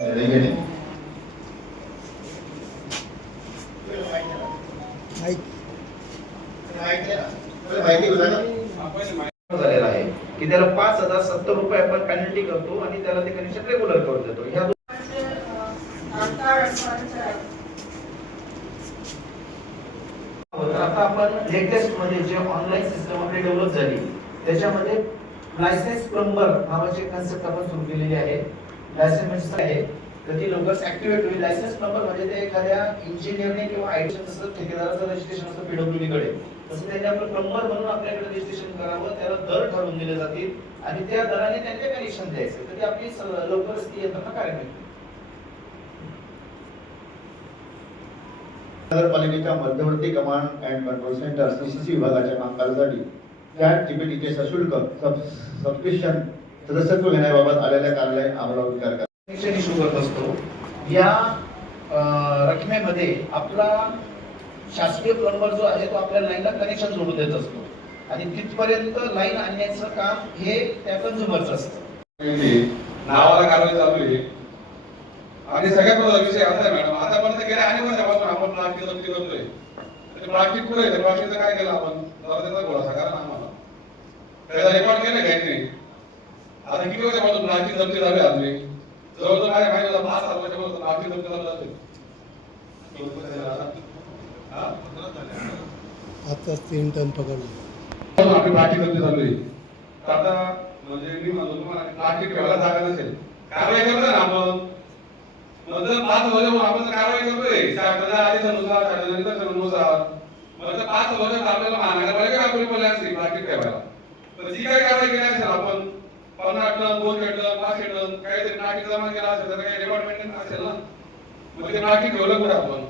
झालेला आहे की त्याला 5070 रुपये आपण पेनल्टी करतो आणि त्याला ते कनेक्शन रेग्युलर करून देतो. ह्या आता आपण लेटेस्ट मध्ये जे ऑनलाईन सिस्टम आपली डेव्हलप झाली त्याच्यामध्ये लायसन्स प्लंबर नावाची कन्सेप्ट आपण सुरू केलेली आहे. लायसन्स म्हणजे आहे तर ती लवकरच ऍक्टिव्हेट होईल. लायसन्स प्लंबर म्हणजे ते एखाद्या इंजिनियरने किंवा आयटी जसं ठेकेदाराचं रजिस्ट्रेशन असतं पीडब्ल्यूडी कडे, तसं त्यांनी आपलं प्लंबर म्हणून आपल्याकडे रजिस्ट्रेशन करावं. त्याला दर ठरवून दिले जातील आणि त्या दराने त्यांचे कनेक्शन द्यायचे. तर ती आपली लवकरच ती यंत्रणा कार्यान्वित होईल. नगरपालिकेच्या मध्यवर्ती command and control centre CCC विभागाच्या कामकाजासाठी चॅट जीपीटीचे सशुल्क सबस्क्रिप्शन सदस्यत्व घेण्याबाबत आलेल्या कार्यालय आम्हाला विचार करा. कनेक्शन इश्यू करत असतो. या रकमेमध्ये आपला शासकीय प्लंबर जो आहे तो आपल्या लाईनला कनेक्शन जोडून देत असतो आणि तिथपर्यंत लाईन आणण्याचं काम हे त्या कन्झ्युमरचं असतं. नावाला कारवाई चालू आहे आणि सगळ्यात मोठा विषय असा आहे मॅडम, आतापर्यंत गेल्या आणि वर्षापासून आपण प्लास्टिक जप्ती करतोय. प्लास्टिक कुठे आहे? प्लास्टिकचं काय केलं आपण? त्याचा खुलासा करा ना आम्हाला. त्याचा रेकॉर्ड केलं काय नाही? आता किती वर्षापासून प्लास्टिक जप्ती झाली आपली? जवळजवळ काय माहिती होतं 5-7 वर्षापासून प्लास्टिक जप्ती चालू झाली. आता 3 टन पकडलं आपली प्लास्टिक जप्ती चालू आहे. आता म्हणजे मी म्हणतो तुम्हाला प्लास्टिक ठेवायला जागा नसेल, कारवाई करतो ना आपण. मतलब 5 वर्ष आपण कारवाई करतोय शासनाच्या आदेशानुसार, शासनाच्या निर्देशानुसार. मतलब 5 वर्ष आपल्याला महानगरपालिका आपली बोलली असते प्लास्टिक ठेवायला, तर जी काही कारवाई केली असेल आपण 50 टन 200 टन 500 टन काहीतरी प्लास्टिक जमा केला असेल तर काही डिपार्टमेंट असेल ना, मग ते प्लास्टिक ठेवलं कुठे आपण?